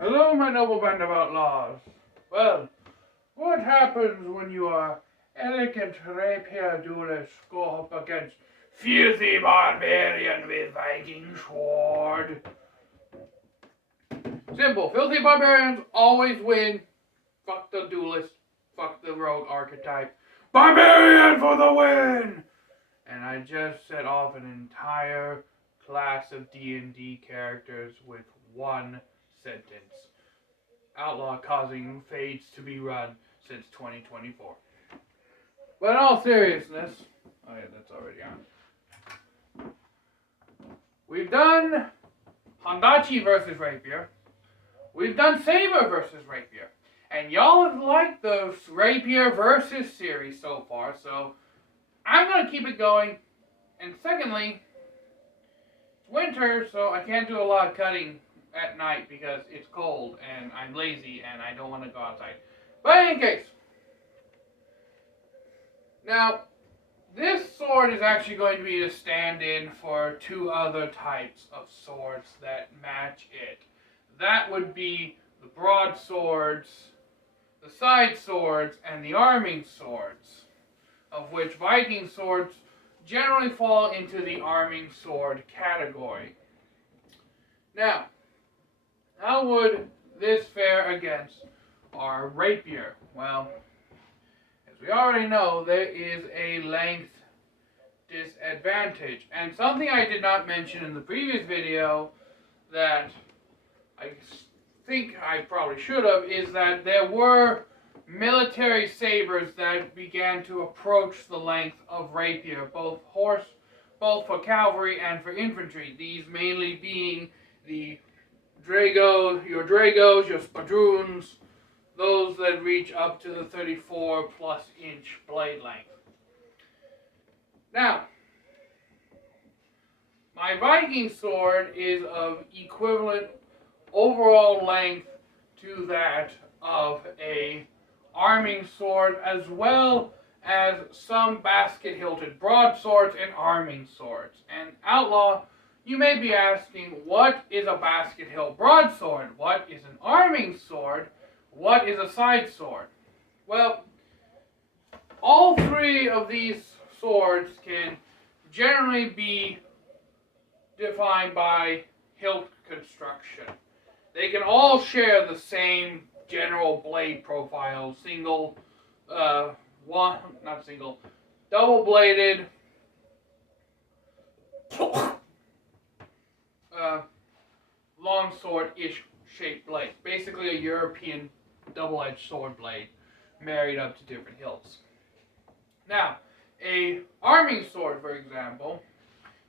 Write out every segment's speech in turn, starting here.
Hello, my noble band of outlaws. Well, what happens when you are elegant rapier duelists go up against filthy barbarian with Viking sword? Simple. Filthy barbarians always win. Fuck the duelist. Fuck the rogue archetype. Barbarian for the win! And I just set off an entire class of D&D characters with one sentence. Outlaw causing fades to be run since 2024. But in all seriousness, oh yeah, that's already on. We've done Hondachi versus Rapier. We've done Saber versus Rapier. And y'all have liked the Rapier versus series so far, so I'm going to keep it going. And secondly, it's winter, so I can't do a lot of cutting at night because it's cold and I'm lazy and I don't want to go outside. But in any case, now this sword is actually going to be a stand-in for two other types of swords that match it. That would be the broadswords, the side swords, and the arming swords, of which Viking swords generally fall into the arming sword category. Now, how would this fare against our rapier? Well, as we already know, there is a length disadvantage. And something I did not mention in the previous video that I think I probably should have is that there were military sabers that began to approach the length of rapier, both for cavalry and for infantry. These mainly being the your Dragos, your Spadroons, those that reach up to the 34 plus inch blade length. Now, my Viking sword is of equivalent overall length to that of a arming sword, as well as some basket-hilted broadswords and arming swords. And Outlaw, you may be asking, what is a basket-hilt broadsword? What is an arming sword? What is a side sword? Well, all three of these swords can generally be defined by hilt construction. They can all share the same general blade profile, double-bladed, longsword-ish shaped blade. Basically a European double-edged sword blade married up to different hilts. Now, a arming sword, for example,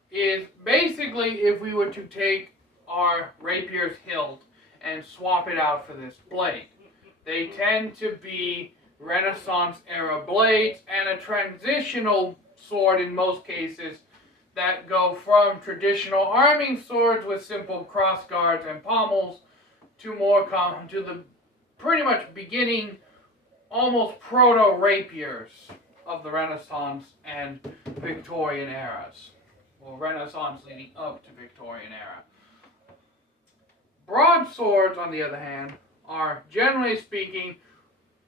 is basically if we were to take our rapier's hilt and swap it out for this blade. They tend to be Renaissance era blades and a transitional sword in most cases that go from traditional arming swords with simple cross guards and pommels to the pretty much beginning almost proto rapiers of the Renaissance and Victorian eras. Well, Renaissance leading up to Victorian era. Broadswords, on the other hand, are generally speaking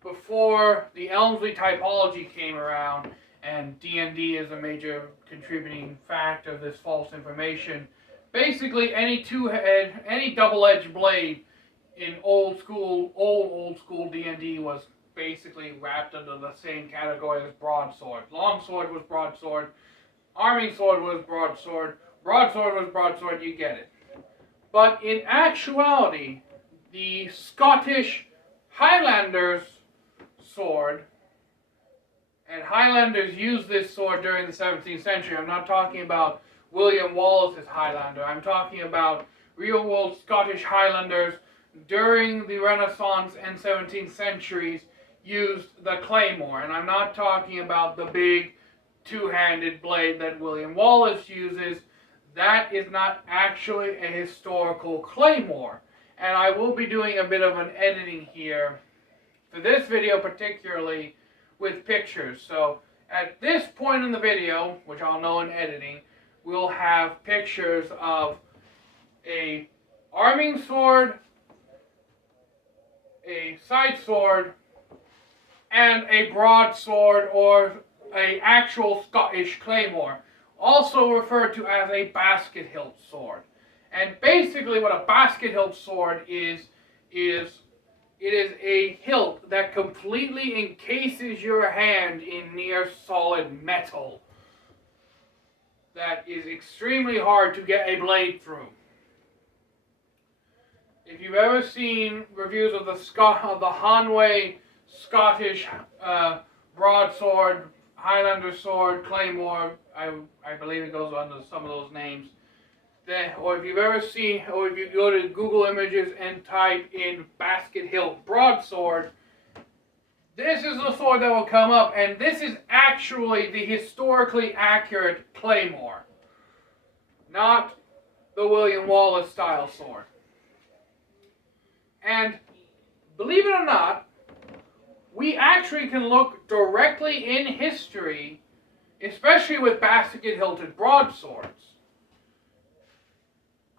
before the Elmsley typology came around, and D&D is a major contributing fact of this false information. Basically, any double-edged blade in old school D&D was basically wrapped under the same category as broadsword. Longsword was broadsword, arming sword was broadsword, broadsword was broadsword, you get it. But in actuality, the Scottish Highlanders sword, and Highlanders used this sword during the 17th century. I'm not talking about William Wallace's Highlander. I'm talking about real-world Scottish Highlanders during the Renaissance and 17th centuries used the claymore. And I'm not talking about the big two-handed blade that William Wallace uses. That is not actually a historical claymore. And I will be doing a bit of an editing here for this video particularly with pictures. So at this point in the video, which I'll know in editing, we'll have pictures of a arming sword a side sword and a broadsword or a actual Scottish claymore, also referred to as a basket hilt sword. And basically what a basket hilt sword is it is a hilt that completely encases your hand in near solid metal that is extremely hard to get a blade through. If you've ever seen reviews of the Hanway Scottish broadsword, Highlander sword, claymore, I believe it goes under some of those names. Or if you've ever seen, or if you go to Google Images and type in basket hilt broadsword, this is the sword that will come up, and this is actually the historically accurate claymore, not the William Wallace style sword. And believe it or not, we actually can look directly in history, especially with basket-hilted broadswords.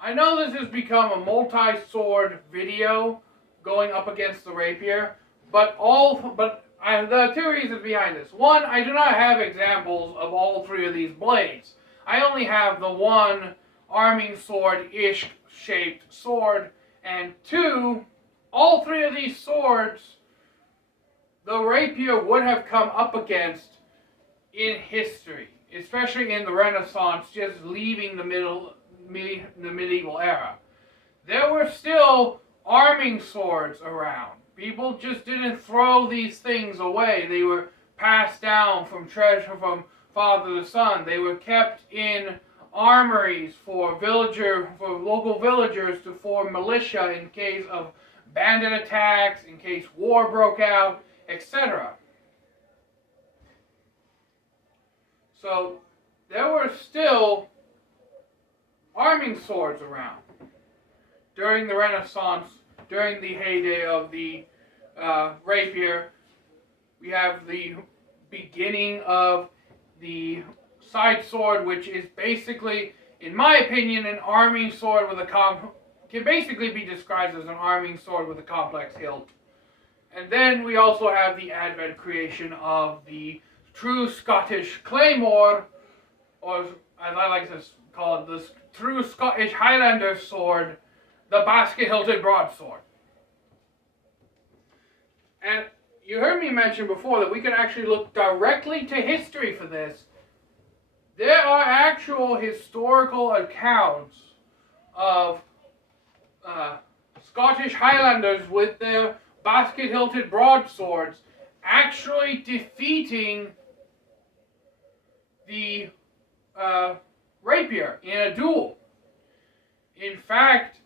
I know this has become a multi-sword video going up against the rapier, but there are two reasons behind this. One, I do not have examples of all three of these blades. I only have the one arming sword-ish shaped sword, and two, all three of these swords, the rapier would have come up against in history, especially in the Renaissance, just leaving the medieval era. There were still arming swords around. People just didn't throw these things away. They were passed down from father to son. They were kept in armories for local villagers to form militia in case of bandit attacks, in case war broke out, etc. So there were still arming swords around during the Renaissance, during the heyday of the rapier. We have the beginning of the side sword, which is basically, in my opinion, an arming sword with can basically be described as an arming sword with a complex hilt. And then we also have the advent creation of the true Scottish claymore, or as I like to call it, the true Scottish Highlander sword, the basket-hilted broadsword. And you heard me mention before that we can actually look directly to history for this. There are actual historical accounts of Scottish Highlanders with their basket-hilted broadswords actually defeating the rapier in a duel. In fact,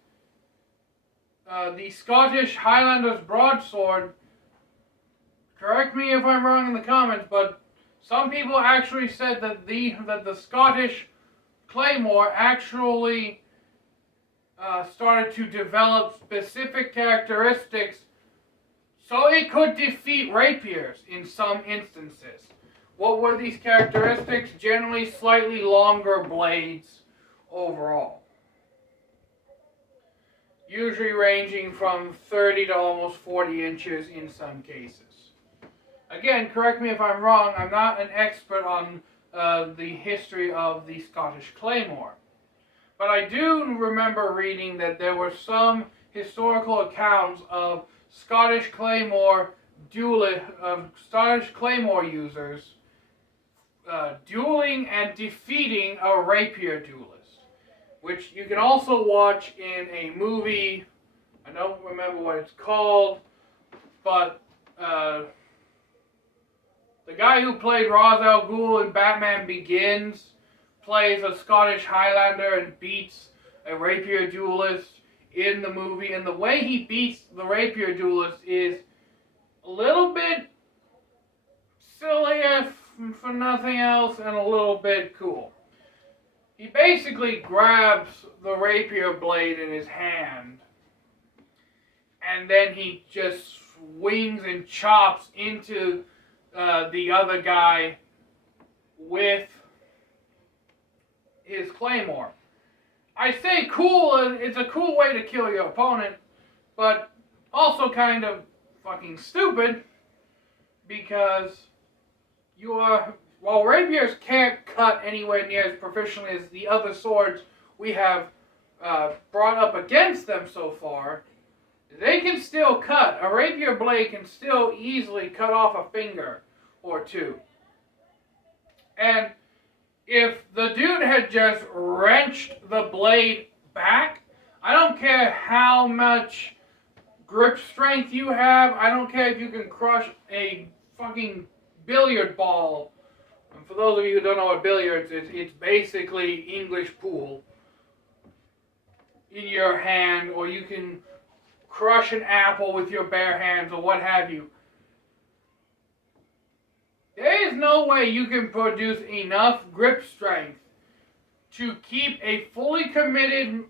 the Scottish Highlanders broadsword, correct me if I'm wrong in the comments, but some people actually said that the Scottish claymore actually started to develop specific characteristics so it could defeat rapiers in some instances. What were these characteristics? Generally slightly longer blades overall. Usually ranging from 30 to almost 40 inches in some cases. Again, correct me if I'm wrong, I'm not an expert on the history of the Scottish claymore. But I do remember reading that there were some historical accounts of Scottish claymore users dueling and defeating a rapier duelist, which you can also watch in a movie. I don't remember what it's called, but the guy who played Ra's al Ghul in Batman Begins plays a Scottish Highlander and beats a rapier duelist in the movie, and the way he beats the rapier duelist is a little bit silly if for nothing else, and a little bit cool. He basically grabs the rapier blade in his hand, and then he just swings and chops into the other guy with his claymore. I say cool, it's a cool way to kill your opponent, but also kind of fucking stupid because while rapiers can't cut anywhere near as proficiently as the other swords we have brought up against them so far, they can still cut. A rapier blade can still easily cut off a finger or two. And if the dude had just wrenched the blade back, I don't care how much grip strength you have, I don't care if you can crush a fucking billiard ball. And for those of you who don't know what billiards is, it's basically English pool in your hand, or you can crush an apple with your bare hands, or what have you. There is no way you can produce enough grip strength to keep a fully committed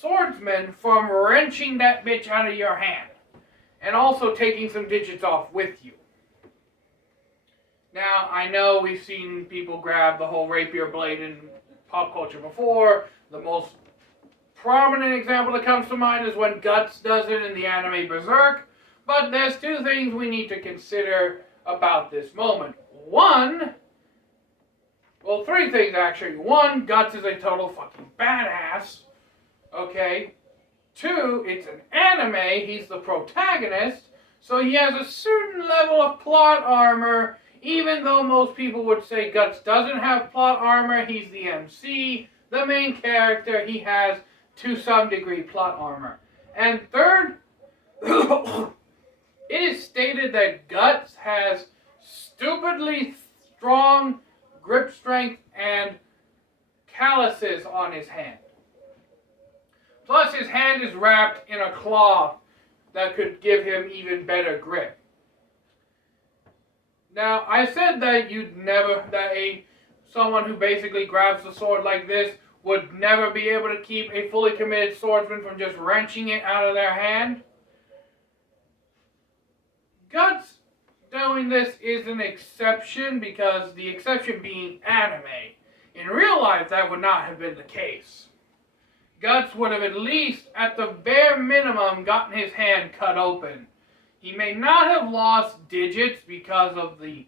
swordsman from wrenching that bitch out of your hand, and also taking some digits off with you. Now, I know we've seen people grab the whole rapier blade in pop culture before. The most prominent example that comes to mind is when Guts does it in the anime Berserk. But there's two things we need to consider about this moment. Three things actually. One, Guts is a total fucking badass. Okay. Two, it's an anime. He's the protagonist. So he has a certain level of plot armor. Even though most people would say Guts doesn't have plot armor, he's the MC, the main character, he has, to some degree, plot armor. And third, it is stated that Guts has stupidly strong grip strength and calluses on his hand. Plus, his hand is wrapped in a cloth that could give him even better grip. Now, I said that someone who basically grabs the sword like this would never be able to keep a fully committed swordsman from just wrenching it out of their hand. Guts doing this is an exception, because the exception being anime. In real life, that would not have been the case. Guts would have at least, at the bare minimum, gotten his hand cut open. He may not have lost digits because of the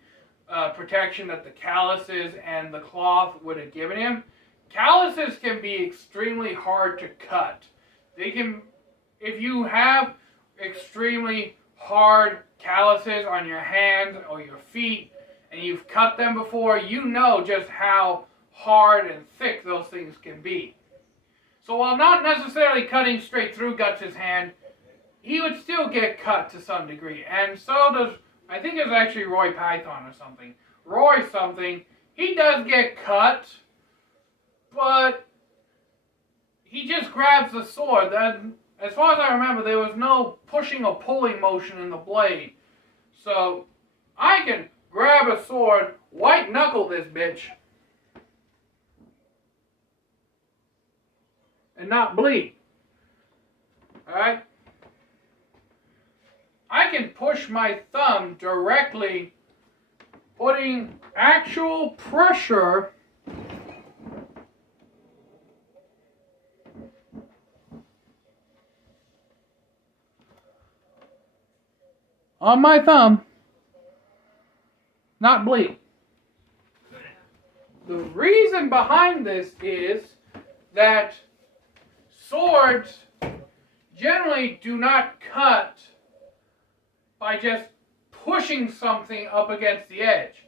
protection that the calluses and the cloth would have given him. Calluses can be extremely hard to cut. They can, if you have extremely hard calluses on your hands or your feet, and you've cut them before, you know just how hard and thick those things can be. So while not necessarily cutting straight through Guts' hand, he would still get cut to some degree. And so does, I think it's actually Roy Python or something. Roy something, he does get cut, but he just grabs the sword. Then, as far as I remember, there was no pushing or pulling motion in the blade. So I can grab a sword, white knuckle this bitch, and not bleed. Alright? I can push my thumb directly, putting actual pressure on my thumb, not bleed. The reason behind this is that swords generally do not cut by just pushing something up against the edge.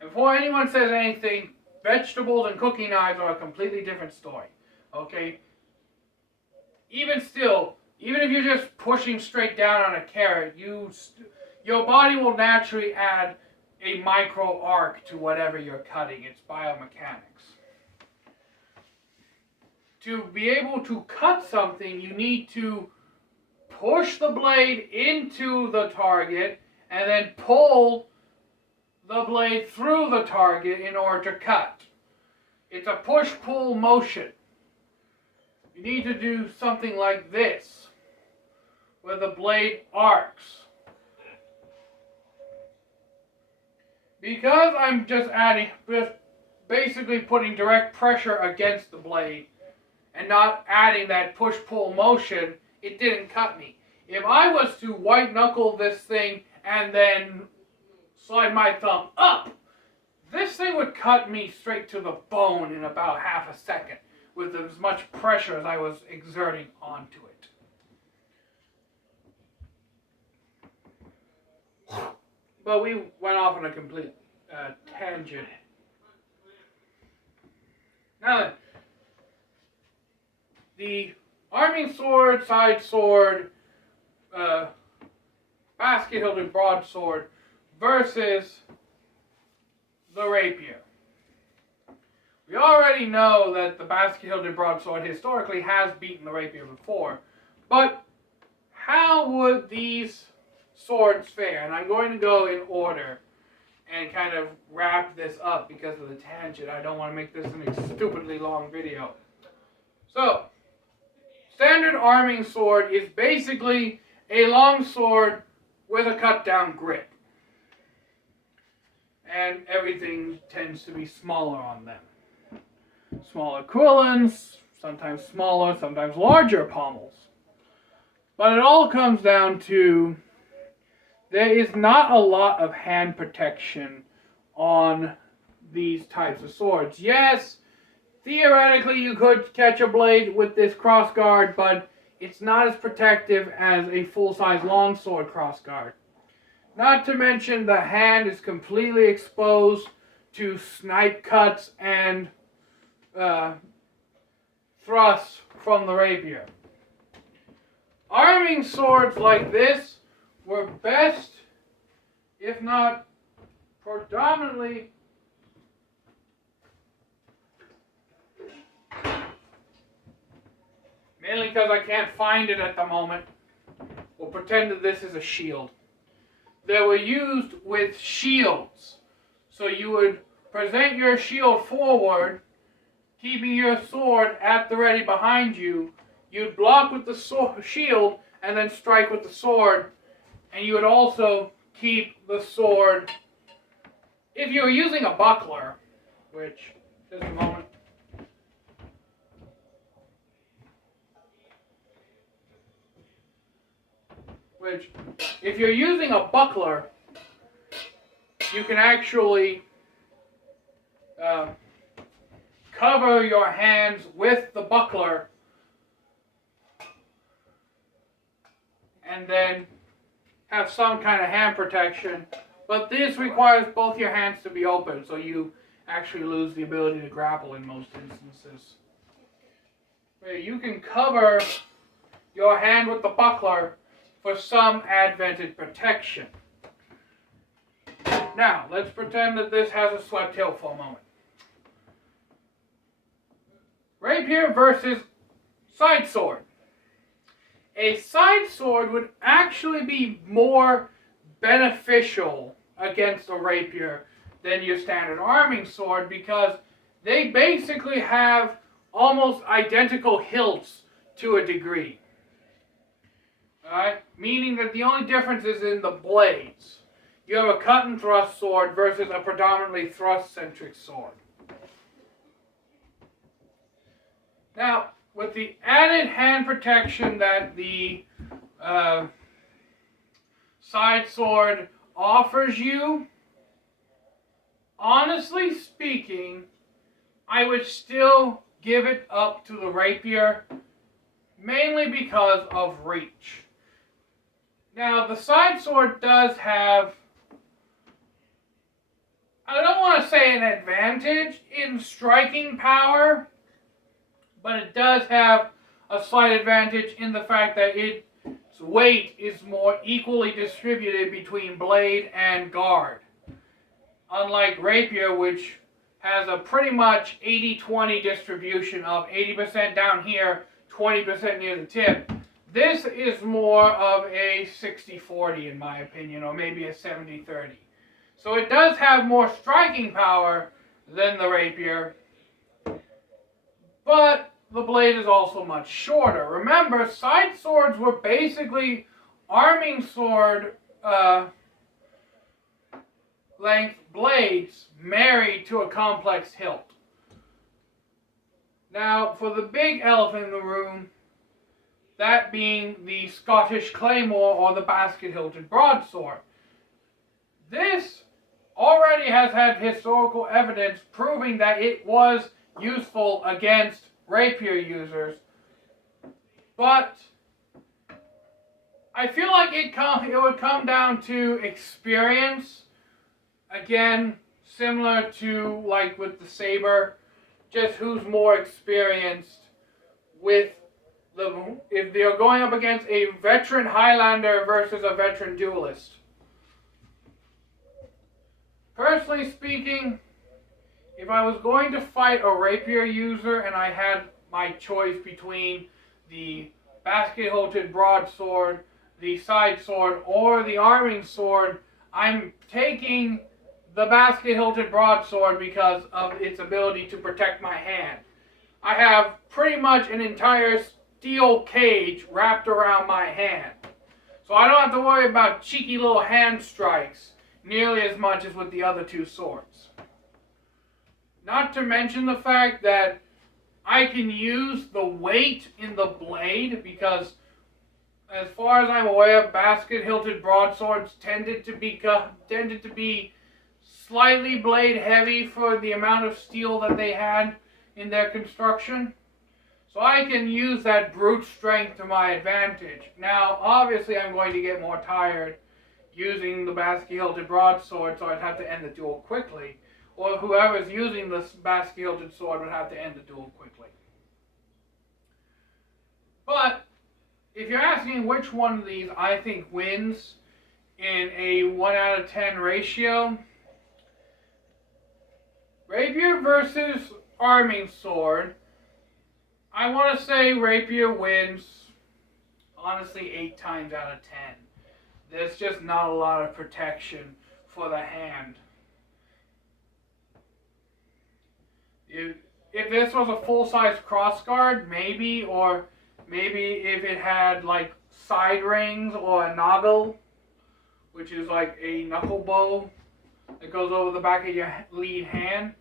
And before anyone says anything, vegetables and cooking knives are a completely different story. Okay? Even still, even if you're just pushing straight down on a carrot, your body will naturally add a micro arc to whatever you're cutting. It's biomechanics. To be able to cut something, you need to push the blade into the target and then pull the blade through the target in order to cut. It's a push-pull motion. You need to do something like this, where the blade arcs. Because I'm just basically putting direct pressure against the blade and not adding that push-pull motion, it didn't cut me. If I was to white knuckle this thing and then slide my thumb up, this thing would cut me straight to the bone in about half a second with as much pressure as I was exerting onto it. But we went off on a complete tangent. Now then, the arming sword, side sword, basket-hilted broadsword versus the rapier. We already know that the basket-hilted broadsword historically has beaten the rapier before, but how would these swords fare? And I'm going to go in order and kind of wrap this up because of the tangent. I don't want to make this a stupidly long video. So, standard arming sword is basically a long sword with a cut-down grip. And everything tends to be smaller on them. Smaller quillons, sometimes smaller, sometimes larger pommels. But it all comes down to there is not a lot of hand protection on these types of swords. Yes, theoretically you could catch a blade with this crossguard, but it's not as protective as a full-size longsword crossguard. Not to mention the hand is completely exposed to snipe cuts and thrusts from the rapier. Arming swords like this were best, if not predominantly, mainly because I can't find it at the moment. We'll pretend that this is a shield. They were used with shields. So you would present your shield forward, keeping your sword at the ready behind you. You'd block with the shield and then strike with the sword. And you would also keep the sword, if you were using a buckler, which, just a moment. Which, if you're using a buckler, you can actually cover your hands with the buckler and then have some kind of hand protection. But this requires both your hands to be open, so you actually lose the ability to grapple in most instances. You can cover your hand with the buckler for some advantage protection. Now, let's pretend that this has a swept hilt for a moment. Rapier versus side sword. A side sword would actually be more beneficial against a rapier than your standard arming sword because they basically have almost identical hilts to a degree. Alright? Meaning that the only difference is in the blades. You have a cut and thrust sword versus a predominantly thrust-centric sword. Now, with the added hand protection that the side sword offers you, honestly speaking, I would still give it up to the rapier, mainly because of reach. Now, the side sword does have, I don't want to say an advantage in striking power, but it does have a slight advantage in the fact that its weight is more equally distributed between blade and guard. Unlike rapier, which has a pretty much 80-20 distribution of 80% down here, 20% near the tip. This is more of a 60-40 in my opinion, or maybe a 70-30. So it does have more striking power than the rapier, but the blade is also much shorter. Remember, side swords were basically arming sword length blades married to a complex hilt. Now, for the big elephant in the room, that being the Scottish claymore or the basket-hilted broadsword. This already has had historical evidence proving that it was useful against rapier users, but I feel like it would come down to experience. Again, similar to like with the saber, just who's more experienced with if they're going up against a veteran Highlander versus a veteran duelist. Personally speaking, if I was going to fight a rapier user and I had my choice between the basket-hilted broadsword, the side sword, or the arming sword, I'm taking the basket-hilted broadsword because of its ability to protect my hand. I have pretty much an entire steel cage wrapped around my hand, so I don't have to worry about cheeky little hand strikes nearly as much as with the other two swords. Not to mention the fact that I can use the weight in the blade, because as far as I'm aware, basket-hilted broadswords tended to be slightly blade heavy for the amount of steel that they had in their construction. So I can use that brute strength to my advantage. Now, obviously, I'm going to get more tired using the basket-hilted broadsword, so I'd have to end the duel quickly. Or whoever's using this basket-hilted sword would have to end the duel quickly. But if you're asking which one of these I think wins in a 1 out of 10 ratio, rapier versus arming sword, I want to say rapier wins, honestly, 8 times out of 10. There's just not a lot of protection for the hand. If this was a full-size crossguard, maybe, or maybe if it had like side rings or a noggle, which is like a knuckle bow that goes over the back of your lead hand,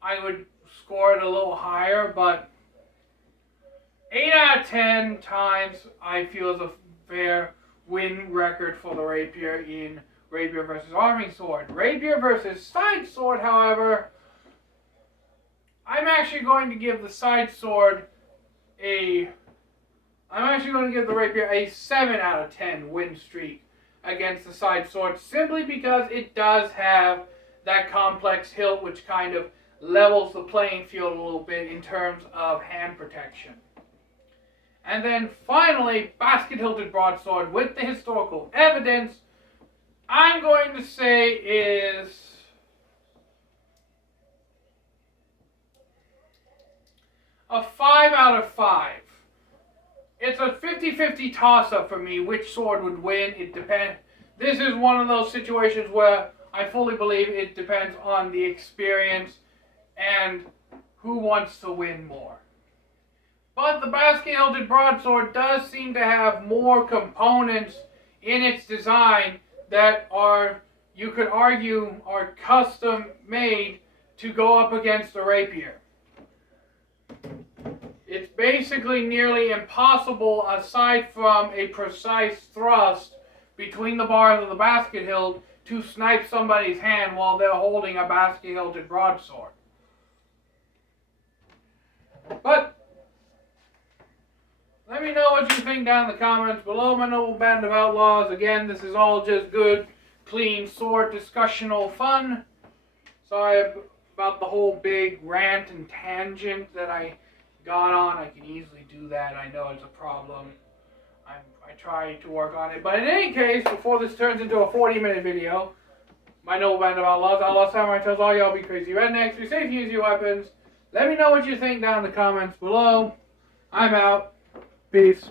I would score it a little higher, but 8 out of 10 times I feel is a fair win record for the rapier in rapier versus arming sword. Rapier versus side sword, however, I'm actually going to give the side sword I'm actually going to give the rapier a 7 out of 10 win streak against the side sword, simply because it does have that complex hilt which kind of levels the playing field a little bit in terms of hand protection. And then finally, basket-hilted broadsword with the historical evidence, I'm going to say is a 5 out of 5. It's a 50-50 toss-up for me which sword would win. It depends. This is one of those situations where I fully believe it depends on the experience and who wants to win more. But the basket-hilted broadsword does seem to have more components in its design that are, you could argue, are custom made to go up against the rapier. It's basically nearly impossible, aside from a precise thrust between the bars of the basket hilt, to snipe somebody's hand while they're holding a basket-hilted broadsword. But let me know what you think down in the comments below, my noble band of outlaws. Again, this is all just good, clean sword discussional fun. Sorry about the whole big rant and tangent that I got on. I can easily do that. I know it's a problem. I try to work on it. But in any case, before this turns into a 40-minute video, my noble band of outlaw samurai tells all y'all be crazy rednecks, be safe, use your weapons. Let me know what you think down in the comments below. I'm out. Peace.